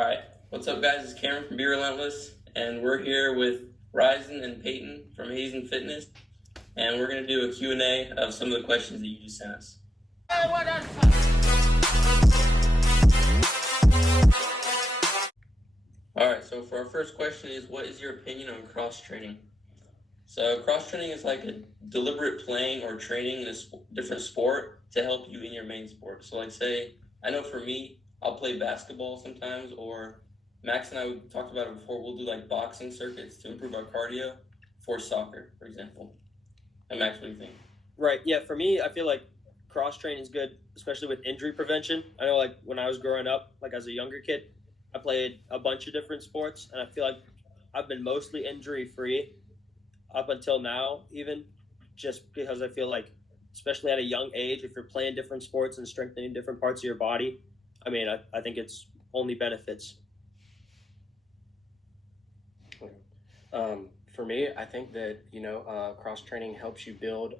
All right. What's up, guys? It's Cameron from Relentless, and we're here with Ryzen and Peyton from Hazen Fitness, and we're going to do a Q&A of some of the questions that you just sent us. All right, so for our first question is, what is your opinion on cross-training? So cross-training is like a deliberate playing or training in a different sport to help you in your main sport. So like say, I know for me, I'll play basketball sometimes, or Max and I, we talked about it before, we'll do like boxing circuits to improve our cardio for soccer, for example. And Max, what do you think? Right, yeah, for me, I feel like cross-training is good, especially with injury prevention. I know like when I was growing up, like as a younger kid, I played a bunch of different sports, and I feel like I've been mostly injury-free up until now, even just because I feel like, especially at a young age, if you're playing different sports and strengthening different parts of your body, I mean, I think it's only benefits. For me, I think that, cross-training helps you build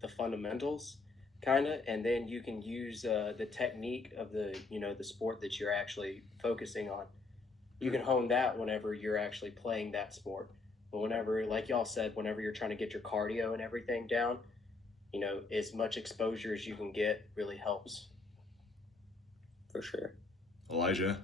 the fundamentals, kind of, and then you can use the technique of the sport that you're actually focusing on. You can hone that whenever you're actually playing that sport. But whenever, like y'all said, whenever you're trying to get your cardio and everything down, as much exposure as you can get really helps. For sure. Elijah?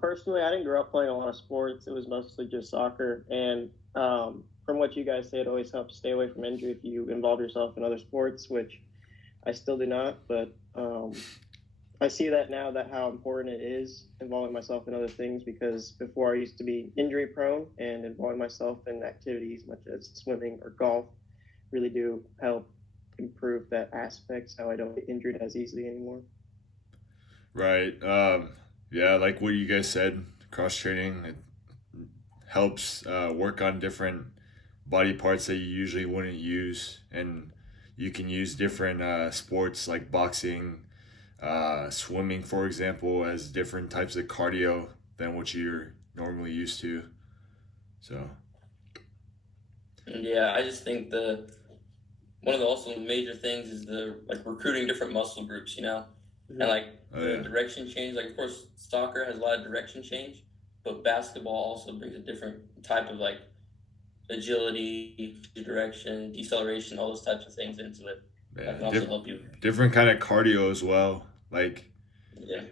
Personally, I didn't grow up playing a lot of sports. It was mostly just soccer. And from what you guys say, it always helps stay away from injury if you involve yourself in other sports, which I still do not. But I see that now, that how important it is involving myself in other things, because before I used to be injury prone, and involving myself in activities such as swimming or golf really do help improve that aspect, so I don't get injured as easily anymore. Right. Yeah, like what you guys said, cross training, it helps work on different body parts that you usually wouldn't use, and you can use different sports like boxing, swimming, for example, as different types of cardio than what you're normally used to. So. Yeah, I just think one of the also major things is the recruiting different muscle groups, and the direction change. Like, of course, soccer has a lot of direction change, but basketball also brings a different type of agility, direction, deceleration, all those types of things into it. Yeah, that can also help you. Different kind of cardio as well. Yeah,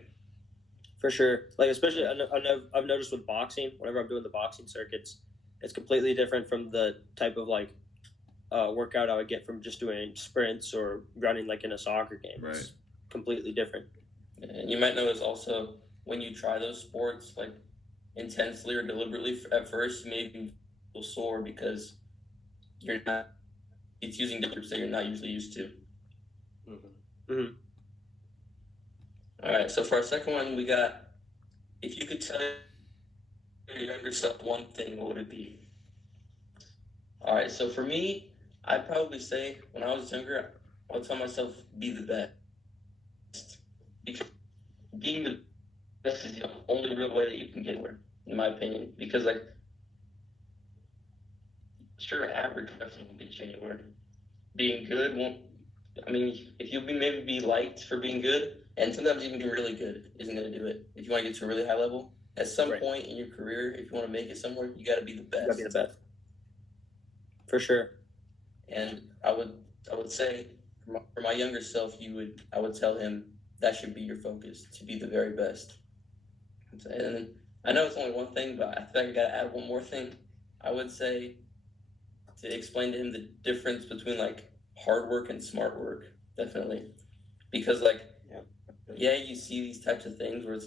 for sure. Like, especially I've noticed with boxing, whenever I'm doing the boxing circuits, it's completely different from the type of workout I would get from just doing sprints or running in a soccer game. Right. It's completely different. And you might notice also when you try those sports intensely or deliberately at first, you may feel sore because it's using groups that you're not usually used to. Mm-hmm. Mm-hmm. All right, so for our second one, we got, if you could tell your younger self one thing, what would it be? All right, so for me, I'd probably say when I was younger, I would tell myself, be the best. Because being the best is the only real way that you can get there, in my opinion. Because, sure, average definitely won't get you anywhere. Being good won't, if you maybe be liked for being good, and sometimes even being really good isn't going to do it. If you want to get to a really high level, at some point in your career, if you want to make it somewhere, you got to be the best. You got to be the best. For sure. And I would say for my younger self, I would tell him that should be your focus, to be the very best. And I know it's only one thing, but I think I got to add one more thing. I would say to explain to him the difference between hard work and smart work, definitely. Because you see these types of things where it's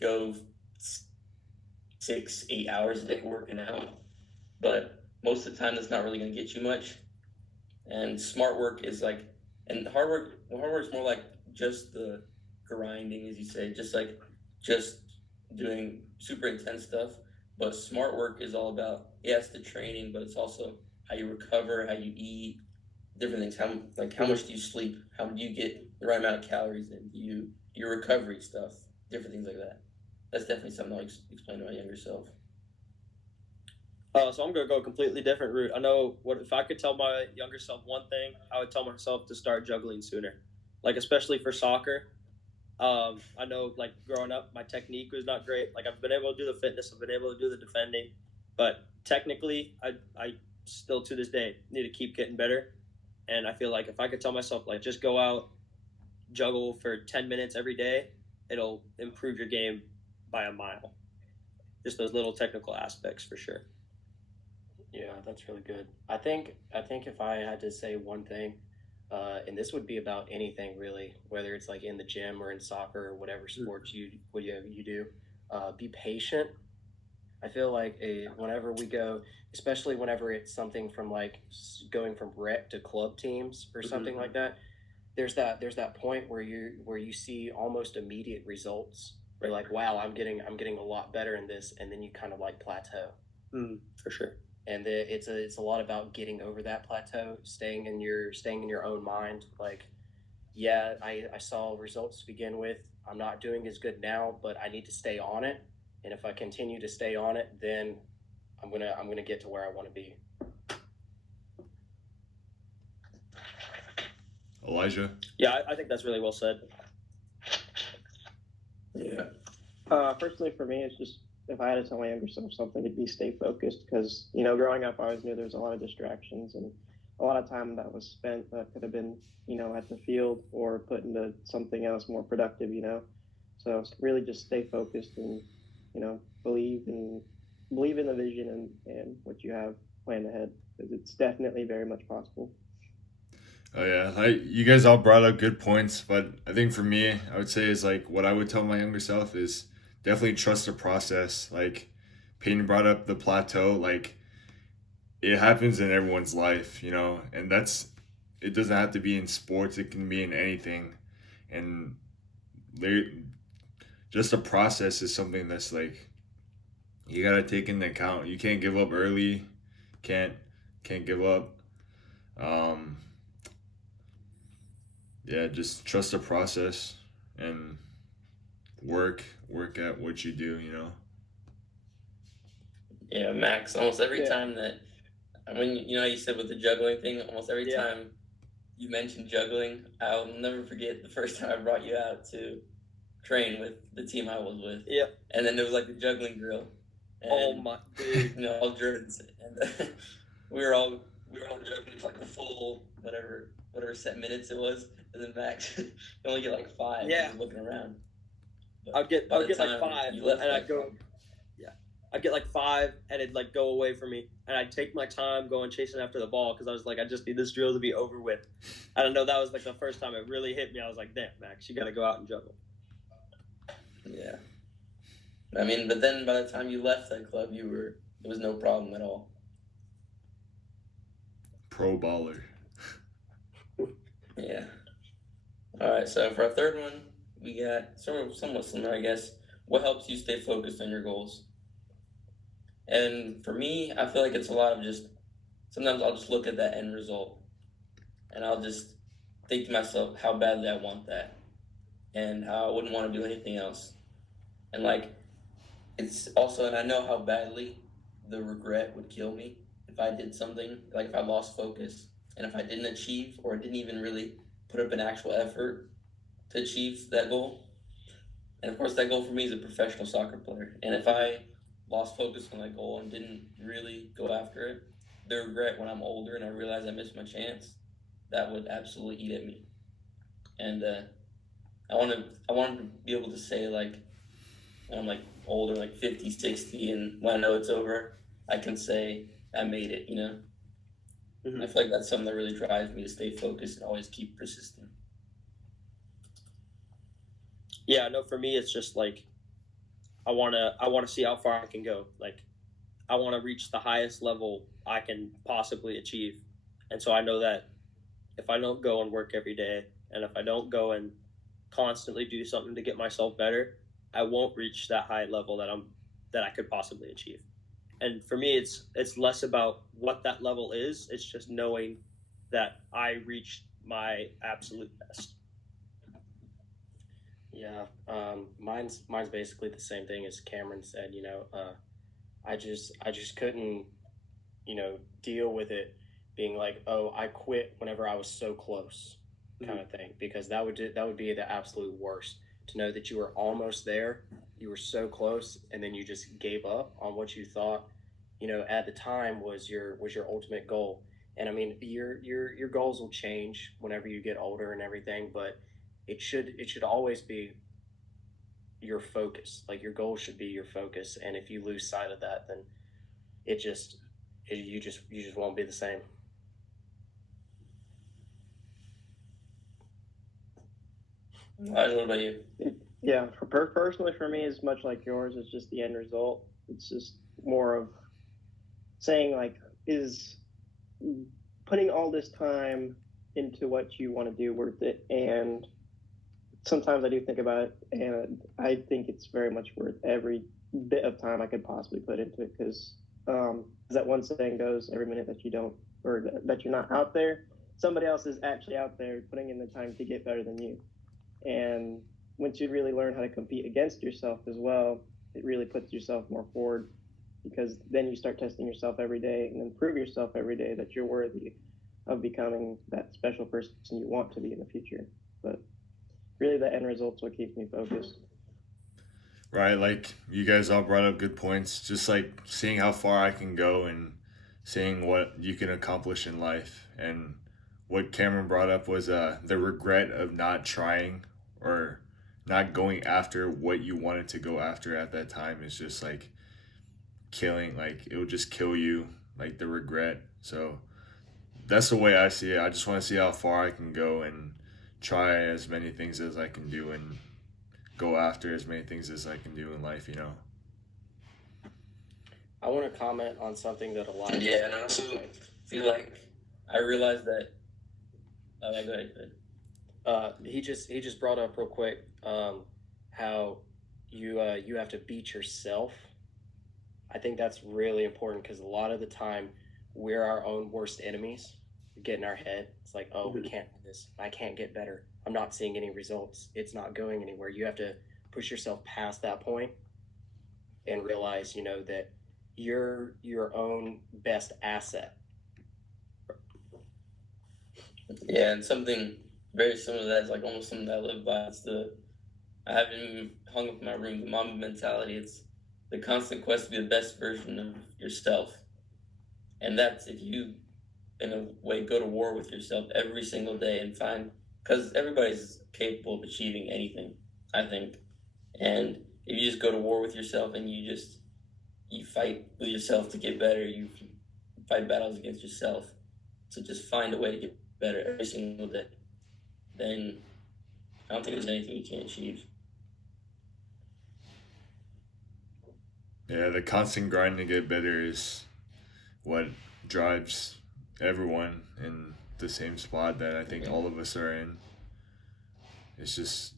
go 6-8 hours a day working out, but most of the time that's not really going to get you much. And smart work is and hard work is more like just the grinding, as you say, just doing super intense stuff. But smart work is all about, it's the training, but it's also how you recover, how you eat, different things. How much do you sleep? How do you get the right amount of calories in? Your recovery stuff, different things like that. That's definitely something I'll explain to my younger self. So I'm going to go a completely different route. I know if I could tell my younger self one thing, I would tell myself to start juggling sooner. Especially for soccer, I know, like, growing up, my technique was not great. Like, I've been able to do the fitness, I've been able to do the defending, but technically, I still to this day need to keep getting better. And I feel like if I could tell myself, like, just go out, juggle for 10 minutes every day, it'll improve your game by a mile. Just those little technical aspects for sure. Yeah, that's really good. I think if I had to say one thing, and this would be about anything really, whether it's like in the gym or in soccer or whatever sports you do, be patient. I feel like whenever we go, especially whenever it's something from like going from rec to club teams or something like that, there's that point where you see almost immediate results. You're like, wow, I'm getting a lot better in this, and then you kind of like plateau. For sure. And it's a lot about getting over that plateau, staying in your own mind. Like, yeah, I saw results to begin with. I'm not doing as good now, but I need to stay on it. And if I continue to stay on it, then I'm gonna get to where I want to be. Elijah? Yeah, I think that's really well said. Yeah. Personally, for me, it's just if I had to tell my younger self something, it'd be stay focused because growing up, I always knew there was a lot of distractions and a lot of time that was spent that could have been at the field or put into something else more productive. So really just stay focused and believe in the vision and what you have planned ahead because it's definitely very much possible. Oh yeah, you guys all brought up good points, but I think for me, I would say is like what I would tell my younger self is definitely trust the process. Like Peyton brought up the plateau, like it happens in everyone's life, and it doesn't have to be in sports; it can be in anything, and there, just the process is something that's like you gotta take into account. You can't give up early, can't can't give up. Um, yeah, just trust the process and work at what you do. Yeah, Max. Almost every time that when how you said with the juggling thing, almost every time you mentioned juggling, I'll never forget the first time I brought you out to train with the team I was with. Yeah. And then there was like the juggling drill. And, oh my dude. all Jordans, and we were all juggling for like the full whatever set minutes it was, and then Max you only get like 5. Yeah. Looking around. I'd get By the like time 5, you left, and like, I'd go. Yeah, I'd get like 5, and it'd like go away from me, and I'd take my time going chasing after the ball because I was like, I just need this drill to be over with. I don't know. That was like the first time it really hit me. I was like, damn, Max, you got to go out and juggle. Yeah. I mean, but then by the time you left that club, it was no problem at all. Pro baller. Yeah. All right. So for our third one, we got somewhat similar, I guess. What helps you stay focused on your goals? And for me, I feel like it's a lot of just sometimes I'll just look at that end result, and I'll just think to myself how badly I want that, and how I wouldn't want to do anything else. And like it's also, and I know how badly the regret would kill me if I did something, like if I lost focus and if I didn't achieve or didn't even really put up an actual effort to achieve that goal. And of course, that goal for me is a professional soccer player. And if I lost focus on that goal and didn't really go after it, the regret when I'm older and I realize I missed my chance, that would absolutely eat at me. And I wanted to be able to say, like, when I'm like older, like 50, 60, and when I know it's over, I can say I made it, Mm-hmm. I feel like that's something that really drives me to stay focused and always keep persistent. Yeah, no, for me it's just like I wanna see how far I can go. Like I wanna reach the highest level I can possibly achieve. And so I know that if I don't go and work every day and if I don't go and constantly do something to get myself better, I won't reach that high level that I could possibly achieve. And for me it's less about what that level is, it's just knowing that I reached my absolute best. Yeah, mine's basically the same thing as Cameron said. I just couldn't, deal with it being like, oh, I quit whenever I was so close, kind of thing, because that would be the absolute worst. to know that you were almost there, you were so close, and then you just gave up on what you thought, at the time was your ultimate goal. And I mean, your goals will change whenever you get older and everything, but it should always be your focus. Like your goal should be your focus, and if you lose sight of that, then it just you just won't be the same. What about you? Yeah, personally for me, it's much like yours. It's just the end result. It's just more of saying like, is putting all this time into what you want to do worth it? And sometimes I do think about it, and I think it's very much worth every bit of time I could possibly put into it. Because as that one saying goes, every minute that you don't, or that you're not out there, somebody else is actually out there putting in the time to get better than you. And once you really learn how to compete against yourself as well, it really puts yourself more forward, because then you start testing yourself every day and then prove yourself every day that you're worthy of becoming that special person you want to be in the future. But really, the end result's what keeps me focused. Right, like you guys all brought up good points. Just like seeing how far I can go and seeing what you can accomplish in life. And what Cameron brought up was the regret of not trying or not going after what you wanted to go after at that time is just like killing. Like it will just kill you. Like the regret. So that's the way I see it. I just want to see how far I can go and try as many things as I can do and go after as many things as I can do in life, I want to comment on something that a lot of Yeah, and I also feel like I realized that. Oh, yeah, go ahead. he just brought up real quick how you have to beat yourself. I think that's really important because a lot of the time we're our own worst enemies. We get in our head. It's like, oh, we can't do this. I can't get better. I'm not seeing any results. It's not going anywhere. You have to push yourself past that point and realize, that you're your own best asset. Yeah, and something very similar to that is like almost something that I live by. I haven't even hung up in my room, the Mamba mentality. It's the constant quest to be the best version of yourself. And that's if you, in a way, go to war with yourself every single day and find, because everybody's capable of achieving anything, I think. And if you just go to war with yourself and you fight with yourself to get better, you fight battles against yourself to just find a way to get better every single day, then I don't think there's anything you can't achieve. Yeah, the constant grind to get better is what drives everyone in the same spot that I think all of us are in. It's just,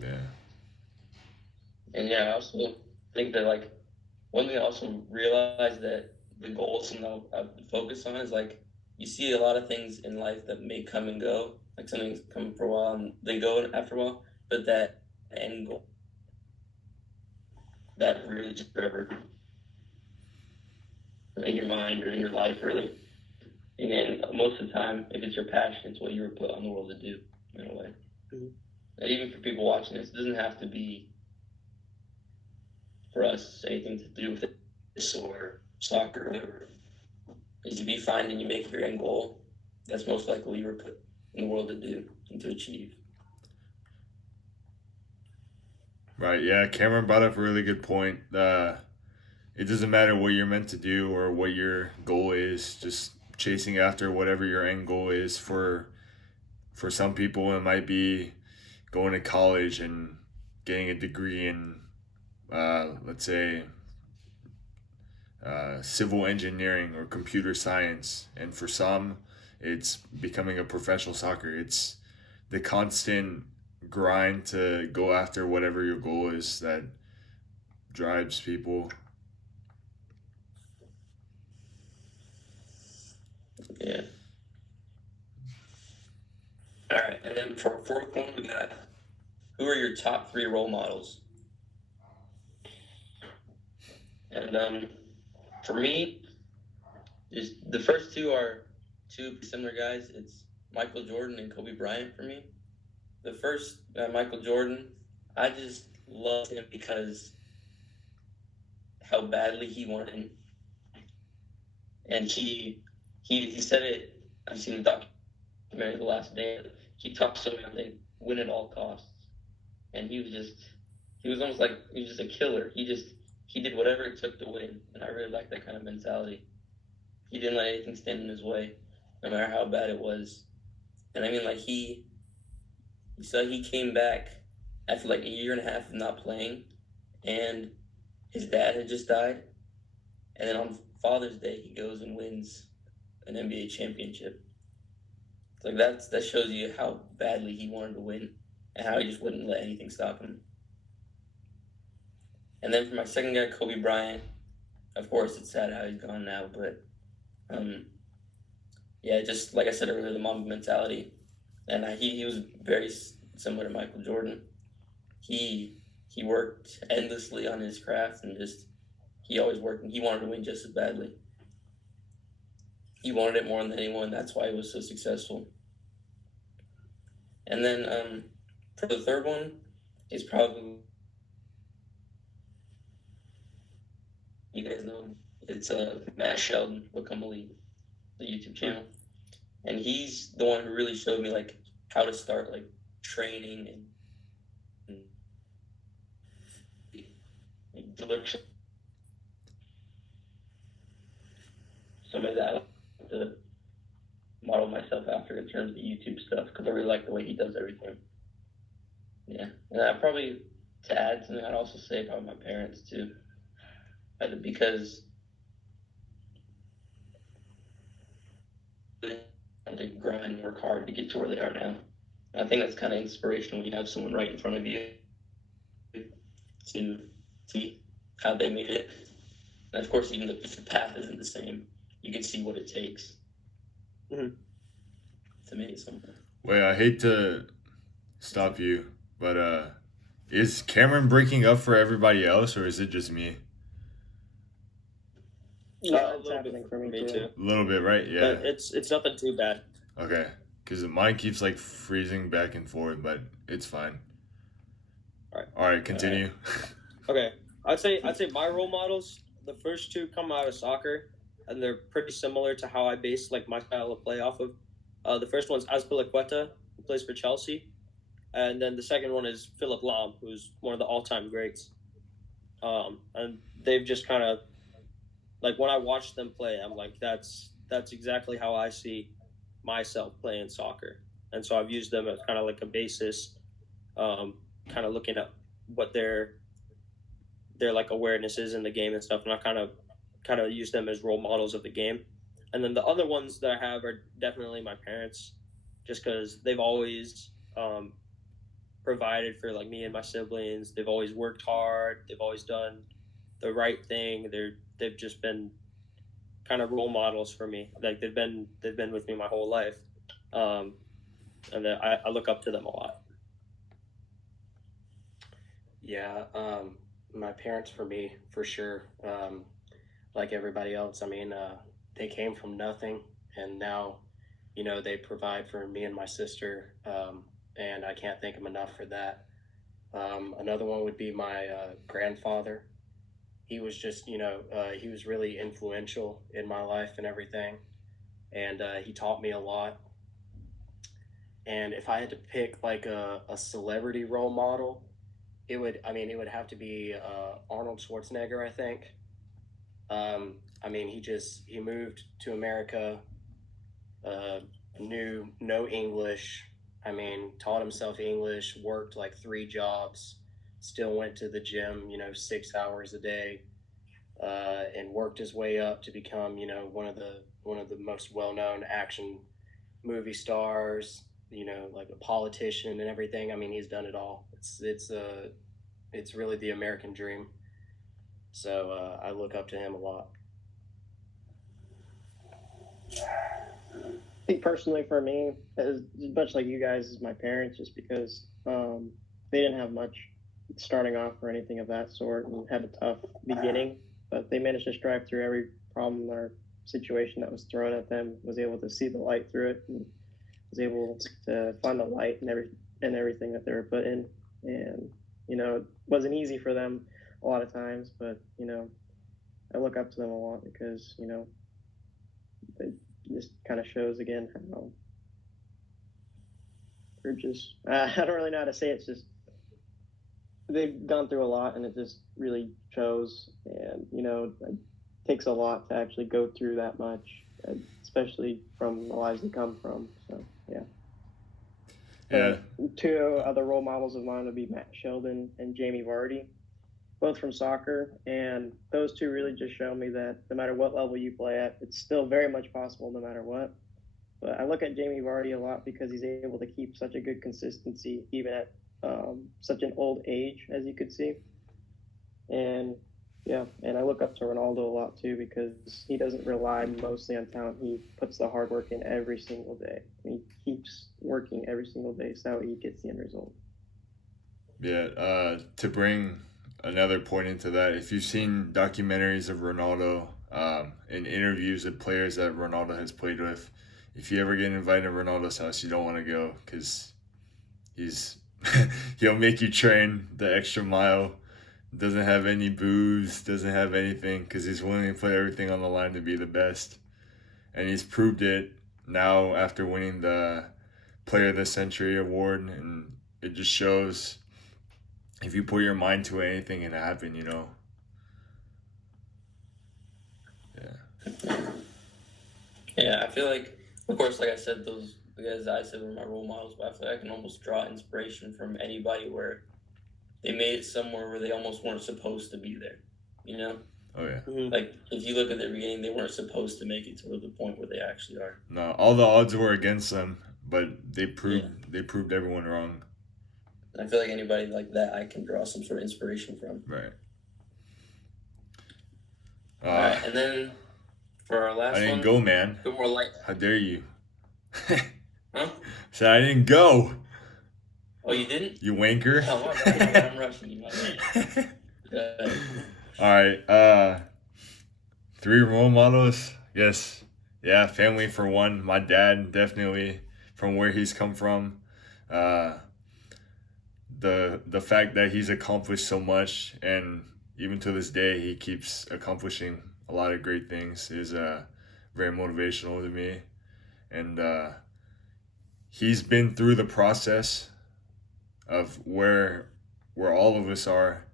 yeah. And yeah, I also think that like one thing I also realized that the goal is something I focus on is like you see a lot of things in life that may come and go, like something's come for a while and they go after a while, but that end goal, that really just forever in your mind or in your life really. And then most of the time, if it's your passion, it's what you were put on the world to do in a way. Mhm. And even for people watching this, it doesn't have to be for us anything to do with this or soccer or whatever. Is if you find and you make your end goal, that's most likely what you were put in the world to do and to achieve. Right, yeah, Cameron brought up a really good point. It doesn't matter what you're meant to do or what your goal is, just chasing after whatever your end goal is. For some people, it might be going to college and getting a degree in, let's say, civil engineering or computer science. And for some, it's becoming a professional soccer. It's the constant grind to go after whatever your goal is that drives people. Yeah. All right, and then for our fourth one, we got who are your top 3 role models? And for me, just the first two are two similar guys. It's Michael Jordan and Kobe Bryant for me. the first Michael Jordan, I just loved him because how badly he wanted, and he said it. I've seen the documentary The Last Day. He talked so much they win at all costs, and he was almost like he was just a killer. He did whatever it took to win, and I really like that kind of mentality. He didn't let anything stand in his way, no matter how bad it was. And I mean, like he came back after like a year and a half of not playing, and his dad had just died, and then on Father's Day he goes and wins an NBA championship. It's like that shows you how badly he wanted to win, and how he just wouldn't let anything stop him. And then for my second guy, Kobe Bryant, of course it's sad how he's gone now, but yeah, just like I said earlier, the Mamba mentality, and he was very similar to Michael Jordan. He worked endlessly on his craft, and just he always worked, and he wanted to win just as badly. He wanted it more than anyone. That's why he was so successful. And then for the third one, is probably, you guys know him. It's Matt Sheldon, Become Elite, the YouTube channel, and he's the one who really showed me like how to start like training and deliver. Somebody that I like to model myself after in terms of the YouTube stuff, because I really like the way he does everything. Yeah, and I probably, to add something, I'd also say probably my parents too, because they had to grind and work hard to get to where they are now. And I think that's kind of inspirational when you have someone right in front of you to see how they made it. And of course, even if the path isn't the same, you can see what it takes to make it something. Wait, I hate to stop you, but is Cameron breaking up for everybody else, or is it just me? Yeah, it's happening for me too. A little bit, right? Yeah. But it's nothing too bad. Okay, because mine keeps like freezing back and forth, but it's fine. All right, continue. Okay, I'd say my role models, the first two come out of soccer, and they're pretty similar to how I base like my style of play off of. The first one's Azpilicueta, who plays for Chelsea, and then the second one is Philip Lahm, who's one of the all-time greats. And they've just kind of, like, when I watch them play, I'm like, that's exactly how I see myself playing soccer. And so I've used them as kind of like a basis, kind of looking at what their like awareness is in the game and stuff, and I kind of use them as role models of the game. And then the other ones that I have are definitely my parents, just because they've always provided for like me and my siblings. They've always worked hard. They've always done the right thing. They've just been kind of role models for me. Like they've been with me my whole life, and I look up to them a lot. Yeah, my parents for me, for sure. Like everybody else, I mean, they came from nothing, and now, they provide for me and my sister, and I can't thank them enough for that. Another one would be my grandfather. He was just, he was really influential in my life and everything, and he taught me a lot. And if I had to pick like a celebrity role model, it would have to be Arnold Schwarzenegger, I think. He moved to America, knew no English. Taught himself English, worked like 3 jobs, still went to the gym, 6 hours a day, and worked his way up to become, one of the most well-known action movie stars, like a politician and everything. He's done it all. It's really the American dream. So I look up to him a lot. I think personally for me, as much like you guys, is my parents, just because they didn't have much starting off or anything of that sort, and had a tough beginning, but they managed to strive through every problem or situation that was thrown at them, was able to see the light through it, and was able to find the light in and everything that they were put in. And, it wasn't easy for them a lot of times, but, I look up to them a lot because, it just kind of shows again how they're just, I don't really know how to say it. It's just, they've gone through a lot and it just really shows. And, it takes a lot to actually go through that much, especially from the lives they come from. So, yeah. Yeah. Two other role models of mine would be Matt Sheldon and Jamie Vardy, both from soccer. And those two really just show me that no matter what level you play at, it's still very much possible no matter what. But I look at Jamie Vardy a lot because he's able to keep such a good consistency even at such an old age, as you could see. And I look up to Ronaldo a lot too because he doesn't rely mostly on talent. He puts the hard work in every single day. He keeps working every single day, so he gets the end result. Yeah, to bring another point into that, if you've seen documentaries of Ronaldo, and interviews of players that Ronaldo has played with, if you ever get invited to Ronaldo's house, you don't want to go because he'll make you train the extra mile. Doesn't have any booze, doesn't have anything, because he's willing to put everything on the line to be the best. And he's proved it now after winning the Player of the Century award, and it just shows if you put your mind to it, anything can happen, Yeah. Yeah, I feel like, of course, like I said, the guys I said were my role models, but I feel like I can almost draw inspiration from anybody where they made it somewhere where they almost weren't supposed to be there, Oh, yeah. Like, if you look at their beginning, they weren't supposed to make it to the point where they actually are. No, all the odds were against them, but they proved everyone wrong. And I feel like anybody like that, I can draw some sort of inspiration from. Right. All right, and then for our last I didn't one, go, man. a bit more light. How dare you? Huh? Said I didn't go. Oh, you didn't? You wanker. Oh, my bad. I'm rushing you, my bad. All right. 3 role models. Yes. Yeah, family for one. My dad, definitely, from where he's come from. The fact that he's accomplished so much, and even to this day he keeps accomplishing a lot of great things, is very motivational to me. And he's been through the process of where all of us are,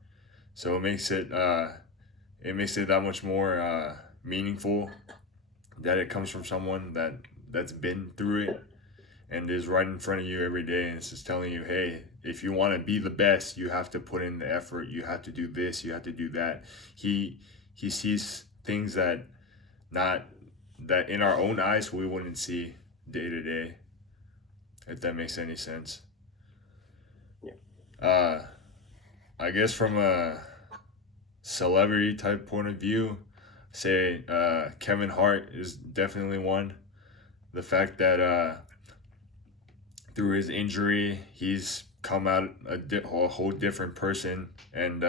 so it makes it that much more meaningful that it comes from someone that's been through it and is right in front of you every day, and it's just telling you, hey, if you want to be the best, you have to put in the effort, you have to do this, you have to do that. He sees things that in our own eyes we wouldn't see day to day, if that makes any sense. Yeah. I guess from a celebrity type point of view, say Kevin Hart is definitely one. The fact that through his injury, he's come out a whole different person, and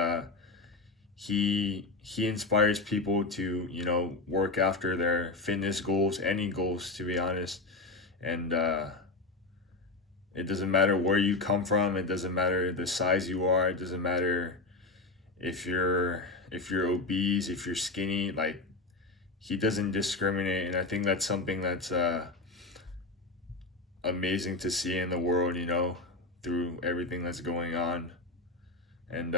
he inspires people to work after their fitness goals, any goals, to be honest. And it doesn't matter where you come from, it doesn't matter the size you are, it doesn't matter if you're obese, if you're skinny. Like, he doesn't discriminate, and I think that's something that's amazing to see in the world, through everything that's going on. And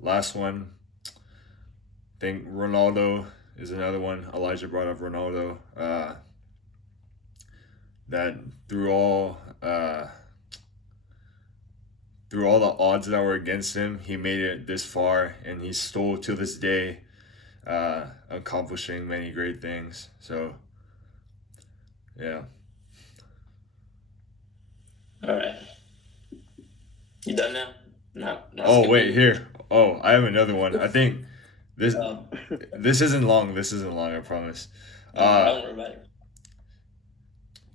last one, I think Ronaldo is another one. Elijah brought up Ronaldo. That through all the odds that were against him, he made it this far, and he's still to this day accomplishing many great things. So, yeah. All right. You done now? No. Oh, wait, here. Oh, I have another one. I think this isn't long. This isn't long, I promise. Don't worry about it.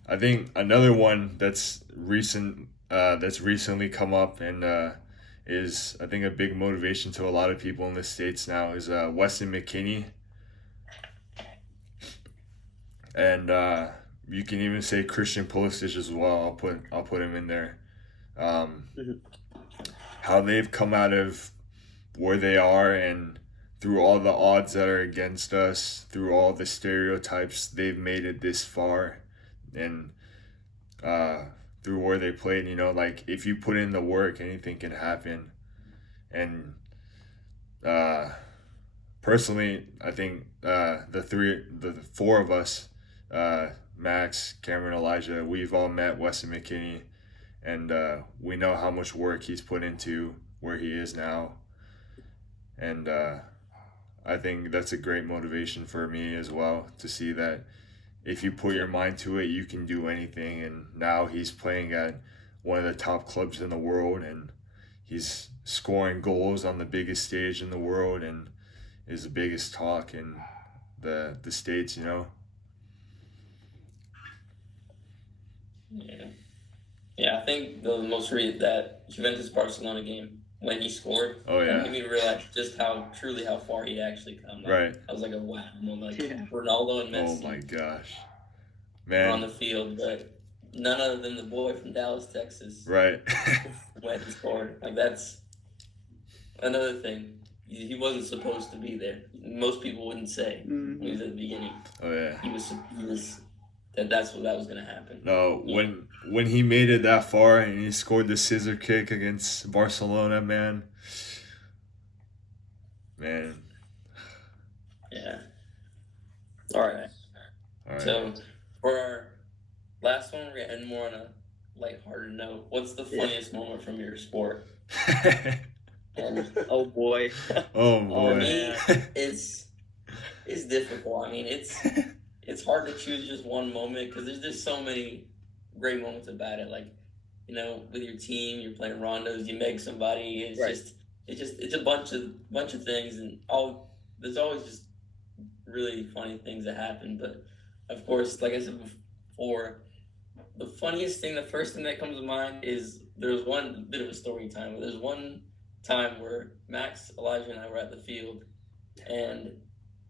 I think another one that's recently come up, and is, I think, a big motivation to a lot of people in the States now, is Weston McKennie. And you can even say Christian Pulisic as well. I'll put him in there. Mhm. how they've come out of where they are, and through all the odds that are against us, through all the stereotypes, they've made it this far. And uh, through where they played, like if you put in the work, anything can happen. And uh, personally, I think the four of us, Max, Cameron, Elijah, we've all met Weston McKinney, and we know how much work he's put into where he is now. And I think that's a great motivation for me as well, to see that if you put your mind to it, you can do anything. And now he's playing at one of the top clubs in the world, and he's scoring goals on the biggest stage in the world, and is the biggest talk in the States, Yeah. Yeah, I think the most that Juventus Barcelona game when he scored, Oh, yeah. that made me realize just how far he actually come. Right. I was like a wow moment. Like Ronaldo and Messi Oh my gosh. were on Man. the field, but none other than the boy from Dallas, Texas, Right. went and scored. Like that's another thing. He wasn't supposed to be there. Most people wouldn't say when he was at the beginning. Oh yeah. He was that's what that was gonna happen. No, when he made it that far and he scored the scissor kick against Barcelona, man. Yeah. All right. All right. So for our last one, we're gonna end more on a lighthearted note. What's the funniest moment from your sport? And Oh boy. Oh for boy. me, it's difficult. I mean, it's hard to choose just one moment because there's just so many great moments about it. Like, with your team, you're playing rondos, you make somebody. It's Right. it's a bunch of things, and there's always just really funny things that happen. But of course, like I said before, the funniest thing, the first thing that comes to mind is there's one bit of a story time. There's one time where Max, Elijah, and I were at the field, and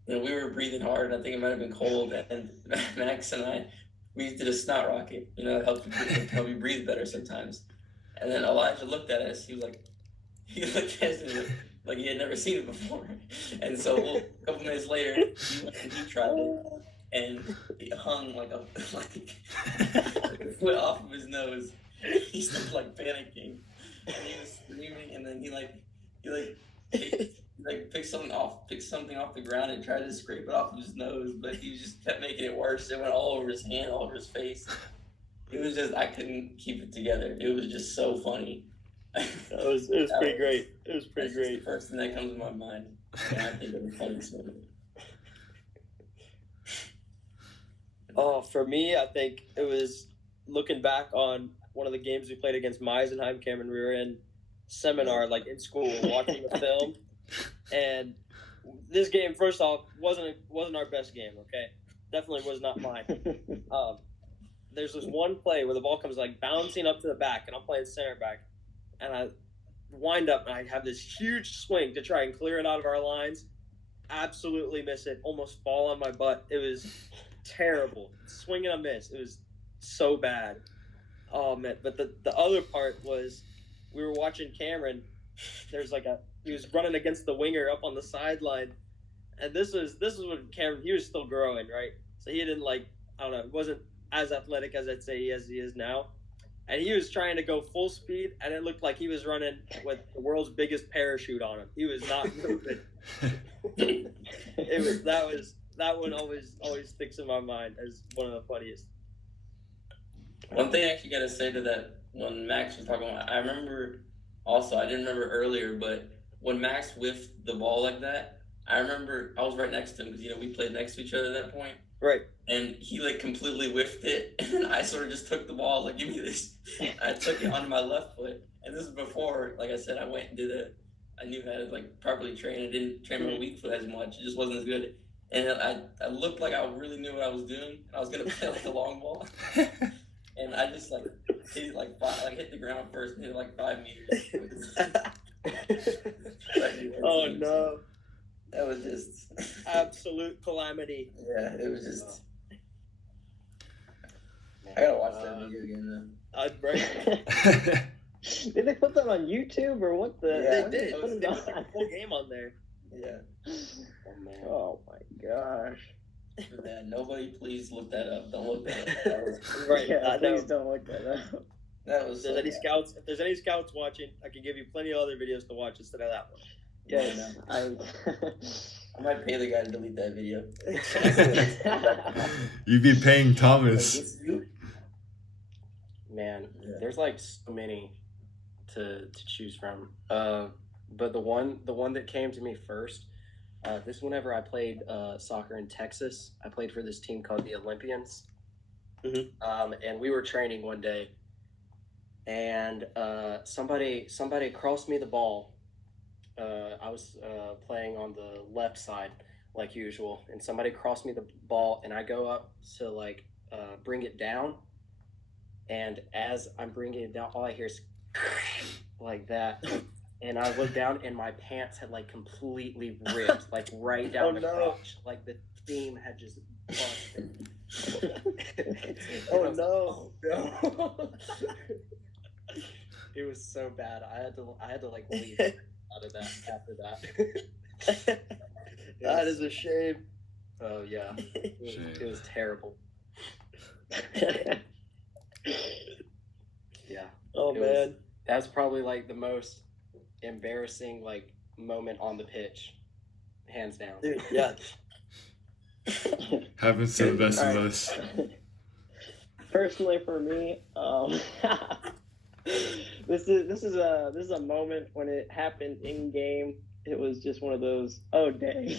we were breathing hard, and I think it might have been cold, and Max and I, we did a snot rocket. It helps you breathe better sometimes. And then Elijah looked at us. He looked at us like he had never seen it before. And so a couple minutes later, he went and he tried it, and it hung like a foot off of his nose. He started panicking, and he was screaming, and then he picked something off the ground and tried to scrape it off of his nose, but he just kept making it worse. It went all over his hand, all over his face. It was just, I couldn't keep it together. It was just so funny. It was pretty great. It was pretty great. The first thing that comes to my mind. And I think of the funniest moment. Oh, for me, I think it was looking back on one of the games we played against Meisenheim, Cameron. We were in seminar, in school, watching the film. And this game, first off, wasn't our best game, okay? Definitely was not mine. There's this one play where the ball comes bouncing up to the back, and I'm playing center back. And I wind up, and I have this huge swing to try and clear it out of our lines. Absolutely miss it. Almost fall on my butt. It was terrible. Swing and a miss. It was so bad. Oh, man. But the other part was we were watching Cameron. There's he was running against the winger up on the sideline. And this was when Cameron, he was still growing, right? So he didn't I don't know, he wasn't as athletic as I'd say as he is now. And he was trying to go full speed, and it looked like he was running with the world's biggest parachute on him. He was not moving. That one always sticks in my mind as one of the funniest. One thing I actually got to say to that, when Max was talking about, I remember also, I didn't remember earlier, but when Max whiffed the ball like that, I remember I was right next to him because, we played next to each other at that point. Right. And he completely whiffed it, and then I sort of just took the ball. I was like, "Give me this!" I took it onto my left foot, and this is before, like I said, I went and I knew how to properly train. I didn't train my weak foot as much; it just wasn't as good. And I looked like I really knew what I was doing. And I was gonna play a long ball, and I just hit it hit the ground first and hit it 5 meters. Oh no! That was just absolute calamity. Yeah, it was just. I gotta watch that video again though. Right. Did they put that on YouTube or what the? Yeah, They did. What is They that? put the whole game on there. Yeah. Oh man. Oh my gosh. Yeah, nobody please look that up. Don't look that up. That was, Right. Yeah, I please know. don't look that up. that was If there's any scouts watching, I can give you plenty of other videos to watch instead of that one. Yes, I might pay the guy to delete that video. You'd be paying Like, Thomas. it's you? Man, Yeah. there's like so many to choose from. But the one that came to me first, this whenever I played soccer in Texas, I played for this team called the Olympians. Mhm. And we were training one day, and somebody crossed me the ball. I was playing on the left side like usual, and somebody crossed me the ball, and I go up to like bring it down. And as I'm bringing it down, all I hear is like that. And I look down, and my pants had like completely ripped, like right down the crotch. Like the seam had just busted. Oh no! No! It was so bad. I had to like leave out of that after that. That is a shame. Oh yeah, it was terrible. Yeah. Oh It man. That's probably like the most embarrassing like moment on the pitch, hands down. Dude, yeah. Happens to the best of Alright. us. Personally, for me, this is a moment when it happened in game. It was just one of those, oh dang.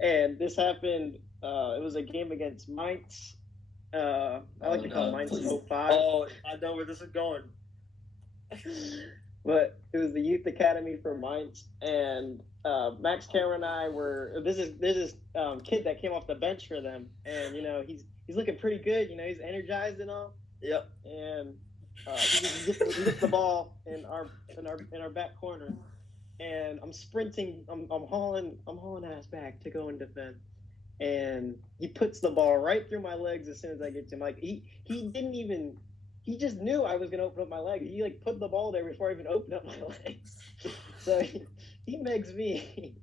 And this happened. It was a game against Mainz. I like to call Mainz please. 05. Oh, I know where this is going. But it was the youth academy for Mainz, and Max Cameron and I were. There's this kid that came off the bench for them, and you know he's looking pretty good. You know he's energized and all. Yep. And he gets the ball in our back corner, and I'm sprinting. I'm hauling ass back to go and defend, and he puts the ball right through my legs as soon as I get to him. Like he didn't even. He just knew I was gonna open up my legs. He like put the ball there before I even opened up my legs. So he makes me.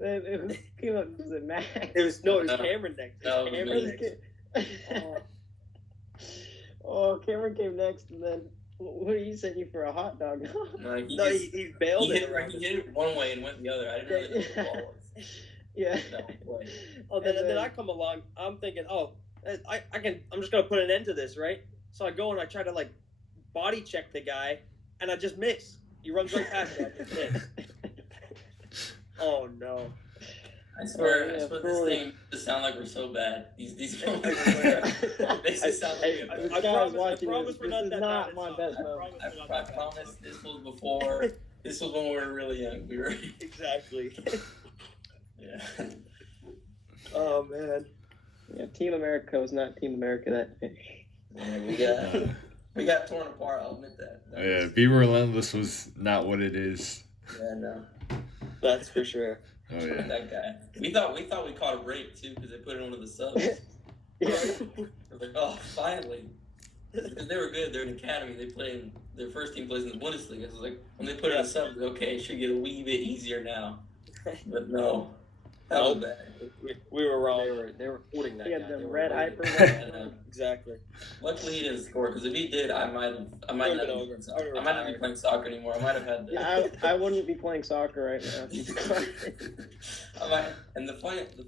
It came up. Was it Max? It was Cameron next. No, It it was was Cameron next. Oh, Cameron came next, and then what he sent you for a hot dog? No, he, No, just, he bailed he, it. hit it one way and went the other. I didn't really know what the ball was. Yeah. No way. Oh, And then then- I come along. I'm thinking, I'm just gonna put an end to this, right? So I go and I try to like body check the guy, and I just miss. He runs right past me. I just miss. Oh no! I swear, yeah, this fully. thing just sound like we're so bad. These moments makes I- it sound like I This promise- guy's I watching promise this. we're This not is that not bad. my It's best not. moment. We're not I that bad. promise this was before. This was when we were really young. We were. Exactly. Yeah. Oh man. Yeah, Team America was not Team America that day. Yeah, we got torn apart. I'll admit that. Yeah, Be Relentless was not what it is. Yeah, no. That's for sure. Oh yeah. That guy. We thought we caught a break too because they put it on the subs. Yeah. I was like, oh, finally. Because they were good. They're an academy. They play. Their first team plays in the Bundesliga. So like when they put it in the subs, okay, it should get a wee bit easier now. But no, that was bad. We were wrong. They were holding that He guy. had them They were red waiting. hyper. Exactly. Luckily, he didn't score because if he did, I might not Would've be been over. playing soccer. I might not be playing soccer anymore. I might have had. I wouldn't be playing soccer right now. And the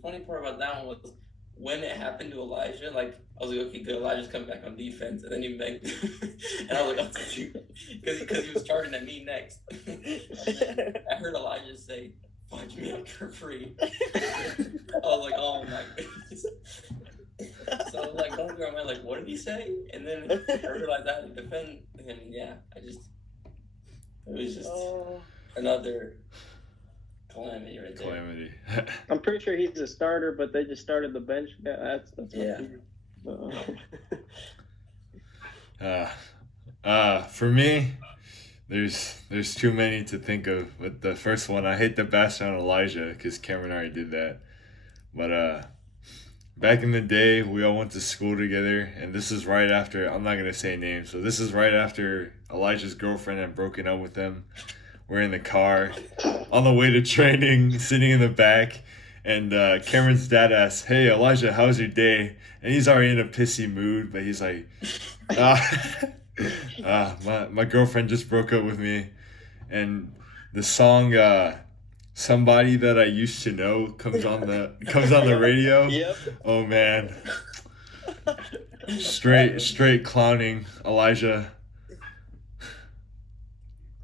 funny part about that one was when it happened to Elijah. Like I was like, okay, good. Elijah's coming back on defense, and then he banked, and I was like, oh, shoot, because he was charging at me next. I heard Elijah say, "Fudge me up for free." I was like, oh my goodness. So I was like, don't go around like, what did he say? And then I realized I had to defend him. And yeah, it was just another calamity right there. Calamity. I'm pretty sure he's a starter, but they just started the bench. Yeah, that's Yeah. For me, there's too many to think of. But the first one, I hate the bash on Elijah because Cameron already did that. But back in the day, we all went to school together, and this is right after. I'm not gonna say names, so this is right after Elijah's girlfriend had broken up with him. We're in the car on the way to training, sitting in the back, and Cameron's dad asks, "Hey, Elijah, how's your day?" And he's already in a pissy mood, but he's like, my girlfriend just broke up with me. And the song "Somebody That I Used to Know" comes on the radio. Yep. Oh man, straight clowning Elijah.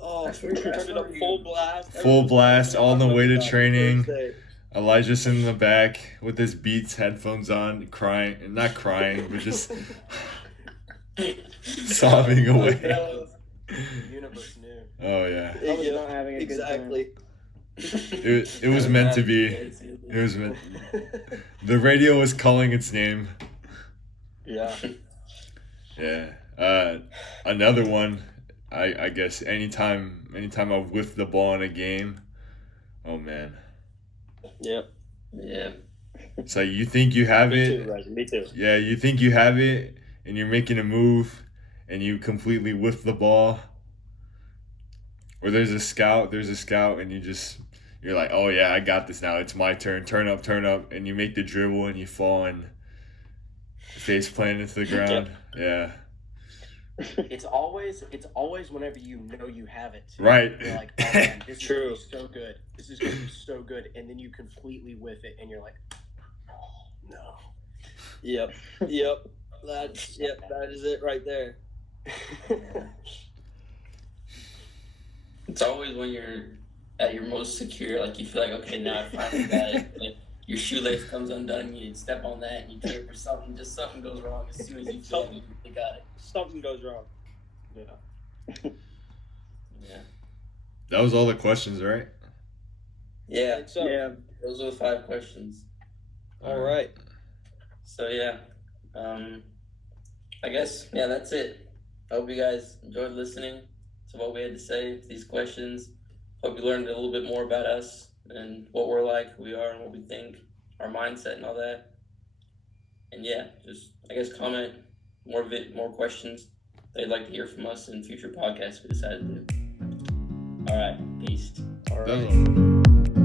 Oh, turned it up full blast. Full blast on the way to training. Thursday. Elijah's in the back with his Beats headphones on, crying, not crying, but just sobbing away. The universe knew. Oh yeah, I was not having a good time. Exactly. it was meant to be. It was meant. The radio was calling its name. Yeah. Yeah. Another one. I guess anytime I whiff the ball in a game, oh man. Yep. Yeah. It's like you think you have Me it. too, Ryzen. Me too. Yeah, you think you have it, and you're making a move, and you completely whiff the ball. Or there's a scout, and you're like, oh yeah, I got this now. It's my turn. Turn up, and you make the dribble, and you fall and face plant into the ground. Yeah. It's always whenever you know you have it. Right. You're like, oh man, this is True. gonna be so good. This is gonna be so good, and then you completely whiff it, and you're like, oh no. Yep. That is it right there. It's always when you're at your most secure, like you feel like, okay, now I finally got it. Like your shoelace comes undone, you step on that, and you trip or something. Just something goes wrong as soon as you feel like you got it. Something goes wrong. Yeah. Yeah. That was all the questions, right? Yeah. So, Yeah. Those are the 5 questions. all right. So yeah, I guess that's it. I hope you guys enjoyed listening to what we had to say to these questions. Hope you learned a little bit more about us and what we're like, who we are, and what we think, our mindset, and all that. And yeah, just I guess comment more questions that you'd like to hear from us in future podcasts we decide to do. All right, peace. All That right. was all.